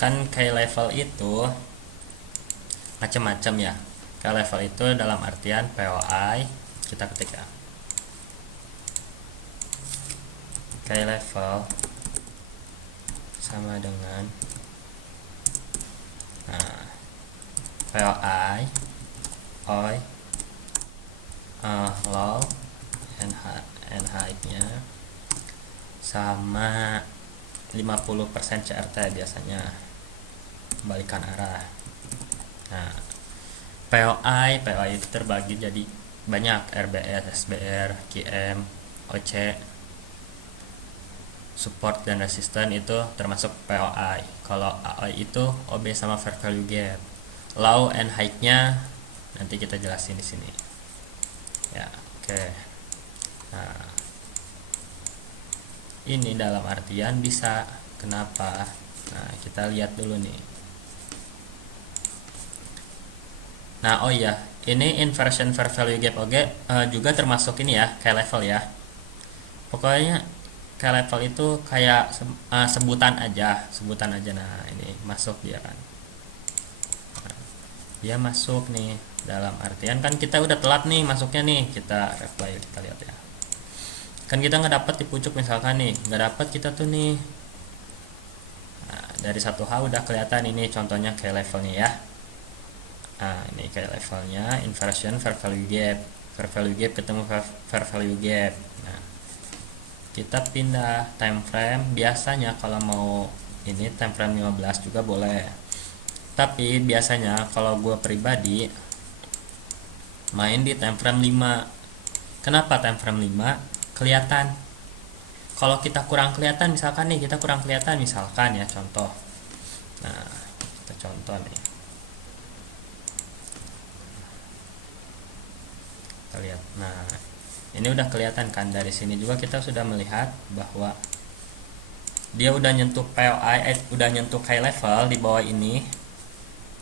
kan key level itu macam-macam ya. Key level itu dalam artian POI, kita ketik ya, key level sama dengan POI, OI, low and height-nya sama 50% CRT biasanya, balikan arah. Nah, POI itu terbagi jadi banyak, RBS, SBR, QM, OC, support dan resistance itu termasuk POI. Kalau AOI itu OB sama fair value gap. Low and height-nya nanti kita jelasin di sini. Ya, oke. Nah, ini dalam artian bisa. Kenapa? Nah, kita lihat dulu nih. Nah, oh iya, ini inversion fair value gap juga termasuk ini ya, kayak level ya. Pokoknya kayak level itu kayak sebutan aja. Nah, ini masuk dia kan. Nah, dia masuk nih, dalam artian kan kita udah telat nih masuknya nih. Kita reply, kita lihat ya. Kan kita nggak dapat di pucuk misalkan nih, nggak dapat kita tuh nih. Nah, dari 1H udah kelihatan ini contohnya kayak levelnya ya. Nah, ini kayak levelnya inversion fair value gap. Fair value gap ketemu fair value gap. Nah, kita pindah time frame. Biasanya kalau mau ini time frame 15 juga boleh. Tapi biasanya kalau gue pribadi main di time frame 5. Kenapa time frame 5? Kelihatan. Kalau kita kurang kelihatan misalkan nih, misalkan ya contoh. Nah, kita contoh nih. Kita lihat. Nah, ini udah kelihatan kan, dari sini juga kita sudah melihat bahwa dia udah nyentuh POI, udah nyentuh high level di bawah ini,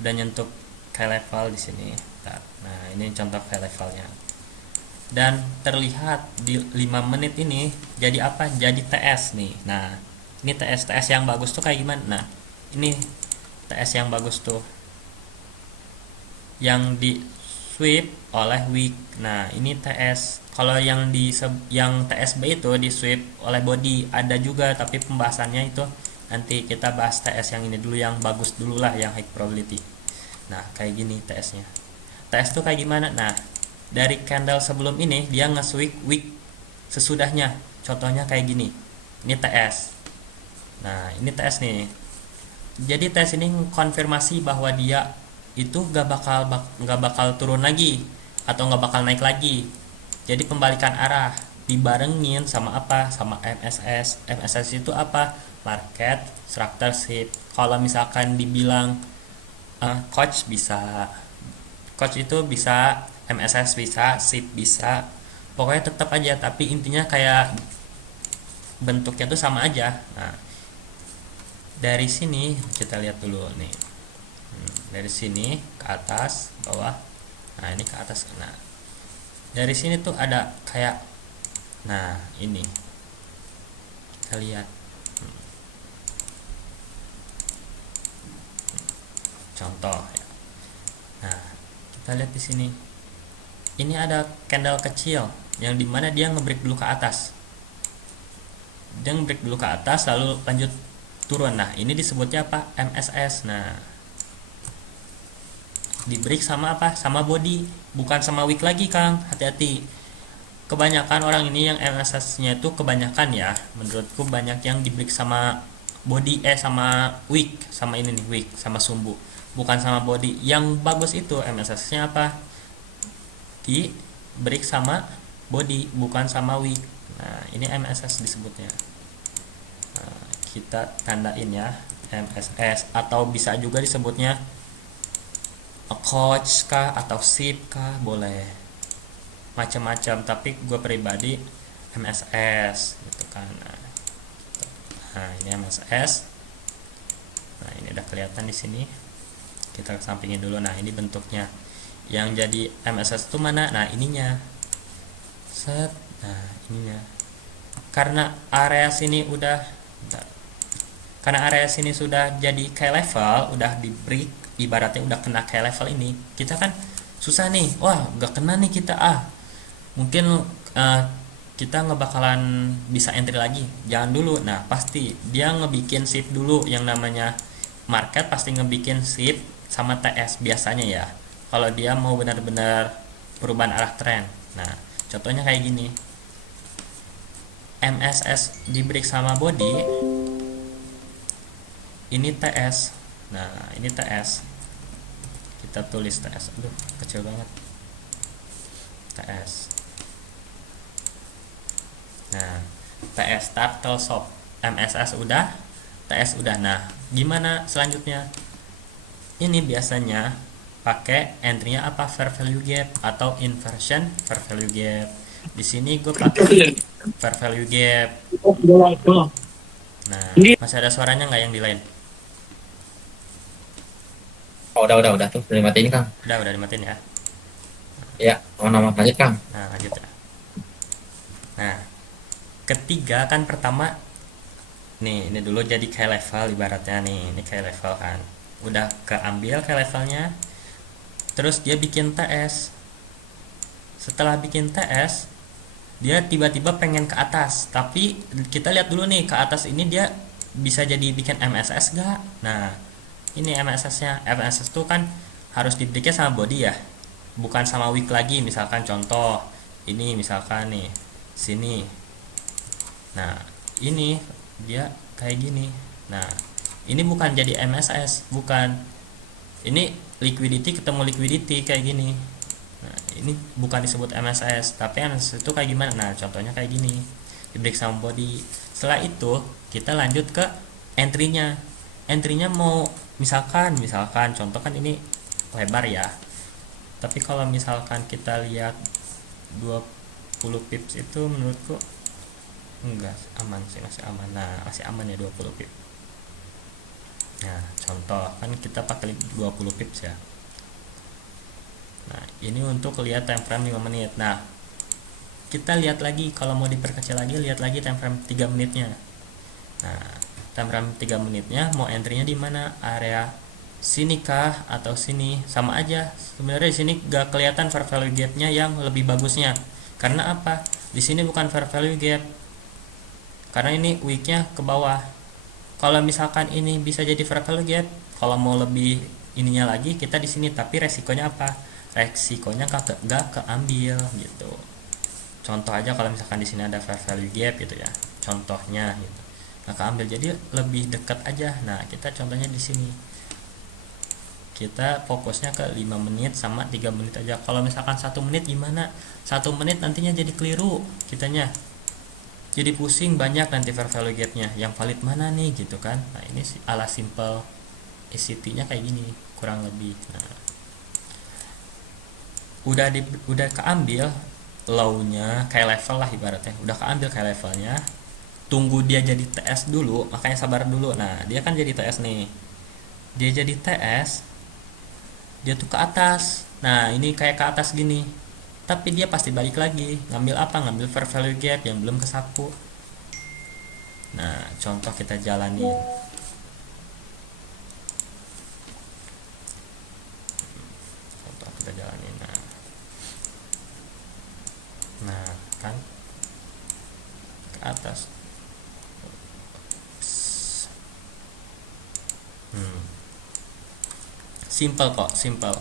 udah nyentuh high level di sini. Nah, ini contoh high levelnya. Dan terlihat di 5 menit ini jadi apa? Jadi TS nih. Nah, ini TS yang bagus tuh kayak gimana? Nah, ini TS yang bagus tuh yang di sweep oleh wick. Nah, ini TS. Kalau yang TSB itu di sweep oleh body ada juga, tapi pembahasannya itu nanti kita bahas TS yang ini dulu, yang bagus dulu lah, yang high probability. Nah, kayak gini TS-nya. TS tuh kayak gimana? Nah, dari candle sebelum ini dia nge-sweep wick sesudahnya. Contohnya kayak gini. Ini TS. Nah, ini TS nih. Jadi TS ini konfirmasi bahwa dia itu gak bakal turun lagi atau gak bakal naik lagi. Jadi pembalikan arah dibarengin sama apa? Sama MSS. MSS itu apa? Market structure shift. Kalau misalkan dibilang coach bisa, coach itu bisa, MSS bisa, shift bisa. Pokoknya tetap aja, tapi intinya kayak bentuknya tuh sama aja. Nah, dari sini kita lihat dulu nih. Dari sini ke atas, bawah. Nah, ini ke atas. Nah, dari sini tuh ada kayak, nah ini kita lihat. Contoh ya. Nah, kita lihat di sini. Ini ada candle kecil yang dimana dia ngebreak dulu ke atas. Dia ngebreak dulu ke atas lalu lanjut turun. Nah, ini disebutnya apa? MSS. Nah, di break sama apa? Sama body, bukan sama wick lagi, Kang. Hati-hati. Kebanyakan orang ini yang MSS-nya itu kebanyakan ya, menurutku banyak yang di break sama body, sama wick, sama ini nih, wick sama sumbu, bukan sama body. Yang bagus itu MSS-nya apa? Di break sama body, bukan sama wick. Nah, ini MSS disebutnya. Nah, kita tandain ya, MSS, atau bisa juga disebutnya coach kah atau sip kah, boleh macam-macam, tapi gue pribadi MSS gitu kan. Nah, ini MSS. Nah, ini udah kelihatan di sini. Kita sampingin dulu. Nah, ini bentuknya. Yang jadi MSS itu mana? Nah, ininya. Set. Nah, ininya. Karena area sini udah, bentar. Karena area sini sudah jadi kayak level, udah di break, ibaratnya udah kena kayak level ini, kita kan susah nih, wah gak kena nih kita, mungkin eh, kita ngebakalan bisa entry lagi, jangan dulu. Nah pasti dia ngebikin shift dulu, yang namanya market pasti ngebikin shift sama TS biasanya ya, kalau dia mau benar-benar perubahan arah tren. Nah contohnya kayak gini, MSS di break sama body, ini TS. Nah ini TS, kita tulis TS, aduh kecil banget, TS. Nah TS turtle shop, MSS udah, TS udah. Nah gimana selanjutnya? Ini biasanya pakai entry-nya apa, fair value gap atau inversion fair value gap. Di sini gue pakai fair value gap. Nah masih ada suaranya nggak yang di lain? Oh, udah tuh, udah dimatiin Kang. Udah dimatiin ya. Ya, mau nama lanjut Kang. Nah lanjut ya. Nah ketiga kan pertama nih, ini dulu jadi kayak level ibaratnya nih, ini kayak level kan, udah keambil kayak levelnya, terus dia bikin TS. Setelah bikin TS, dia tiba-tiba pengen ke atas, tapi kita lihat dulu nih ke atas ini dia bisa jadi bikin MSS gak. Nah ini MSS nya, MSS tuh kan harus di breaknya sama body ya, bukan sama wick lagi. Misalkan contoh ini, misalkan nih sini, nah ini dia kayak gini. Nah ini bukan jadi MSS, bukan, ini liquidity ketemu liquidity kayak gini. Nah ini bukan disebut MSS, tapi MSS itu kayak gimana? Nah contohnya kayak gini, di break sama body. Setelah itu kita lanjut ke entry-nya. Entry-nya mau misalkan contoh kan ini lebar ya, tapi kalau misalkan kita lihat 20 pips itu menurutku enggak aman sih, masih aman. Nah masih aman ya 20 pips. Nah contoh kan kita pakai 20 pips ya. Nah ini untuk lihat time frame 5 menit. Nah kita lihat lagi, kalau mau diperkecil lagi, lihat lagi time frame 3 menitnya. Nah time frame 3 menitnya mau entry-nya di mana, area sini kah atau sini? Sama aja sebenarnya, di sini gak kelihatan fair value gap-nya yang lebih bagusnya. Karena apa? Di sini bukan fair value gap, karena ini wick-nya ke bawah. Kalau misalkan ini bisa jadi fair value gap, kalau mau lebih ininya lagi kita di sini, tapi resikonya apa? Resikonya gak keambil gitu. Contoh aja kalau misalkan di sini ada fair value gap gitu ya, contohnya gitu, nggak keambil, jadi lebih dekat aja. Nah kita contohnya di sini, kita fokusnya ke 5 menit sama 3 menit aja. Kalau misalkan 1 menit gimana? 1 menit nantinya jadi keliru kitanya, jadi pusing banyak nanti fair value gapnya, yang valid mana nih gitu kan. Nah ini ala simple ECT nya kayak gini kurang lebih. Nah udah keambil low-nya kayak level lah ibaratnya, udah keambil kayak levelnya, tunggu dia jadi TS dulu, makanya sabar dulu. Nah dia kan jadi TS nih, dia jadi TS, dia tuh ke atas. Nah ini kayak ke atas gini, tapi dia pasti balik lagi ngambil apa, ngambil fair value gap yang belum kesapu. Nah contoh kita jalanin, contoh kita jalanin. Nah kan ke atas. Simple kok, simple.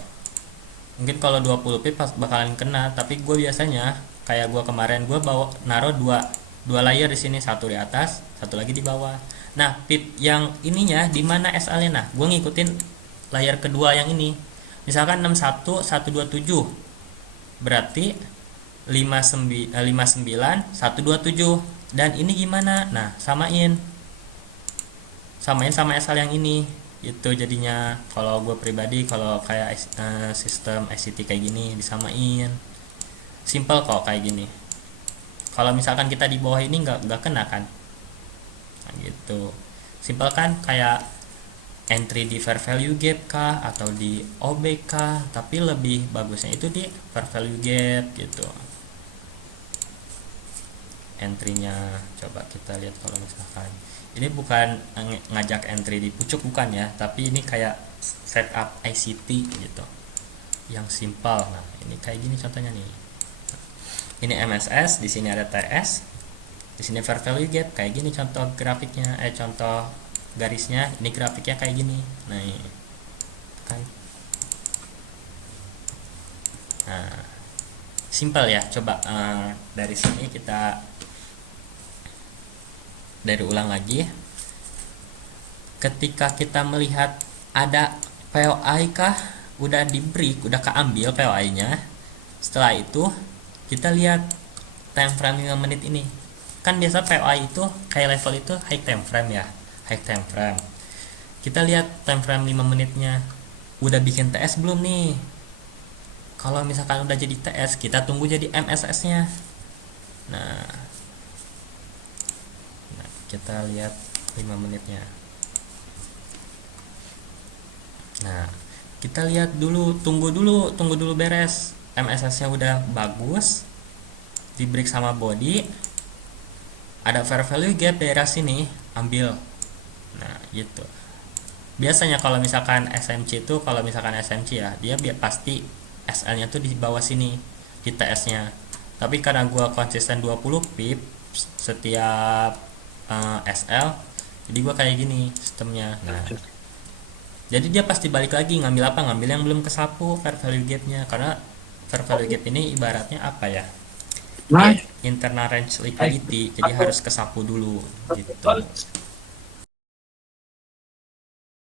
Mungkin kalau 20 pip bakalan kena, tapi gue biasanya kayak gue kemarin, gue bawa naro dua layer di sini, satu di atas, satu lagi di bawah. Nah pip yang ininya di mana SL nya, nah gue ngikutin layer kedua yang ini. Misalkan 61 127, berarti 59 127, dan ini gimana? Nah samain sama SL yang ini. Itu jadinya kalau gue pribadi, kalau kayak sistem ICT kayak gini disamain, simple kok kayak gini. Kalau misalkan kita di bawah ini nggak kena kan, nah, gitu. Simple kan, kayak entry di fair value gap kah atau di OB kah, tapi lebih bagusnya itu di fair value gap gitu. Entry-nya coba kita lihat, kalau misalkan Ini bukan ngajak entry di pucuk, bukan ya, tapi ini kayak setup ICT gitu yang simpel. Nah, ini kayak gini contohnya nih. Ini MSS, di sini ada TS, di sini fair value gap kayak gini contoh grafiknya, contoh garisnya. Ini grafiknya kayak gini. Nah, ini kan. Nah, simple ya. Coba dari sini kita dari ulang lagi. Ketika kita melihat ada POI kah, udah di break, udah keambil POI-nya. Setelah itu kita lihat time frame 5 menit ini. Kan biasa POI itu kayak level itu high time frame ya, high time frame. Kita lihat time frame 5 menitnya. Udah bikin TS belum nih? Kalau misalkan udah jadi TS, kita tunggu jadi MSS-nya. Nah, kita lihat 5 menitnya. Nah, kita lihat dulu, tunggu dulu beres. MSS-nya udah bagus, di break sama body, ada fair value gap daerah sini, ambil. Nah, gitu. Biasanya kalau misalkan SMC itu, kalau misalkan SMC ya, dia pasti SL-nya tuh di bawah sini, di TS-nya. Tapi karena gua konsisten 20 pip setiap SL, jadi gua kayak gini sistemnya. Nah, jadi dia pasti balik lagi ngambil apa, ngambil yang belum kesapu fair value gap-nya, karena fair value gap ini ibaratnya apa ya, Nah, internal range liquidity, jadi harus kesapu dulu gitu.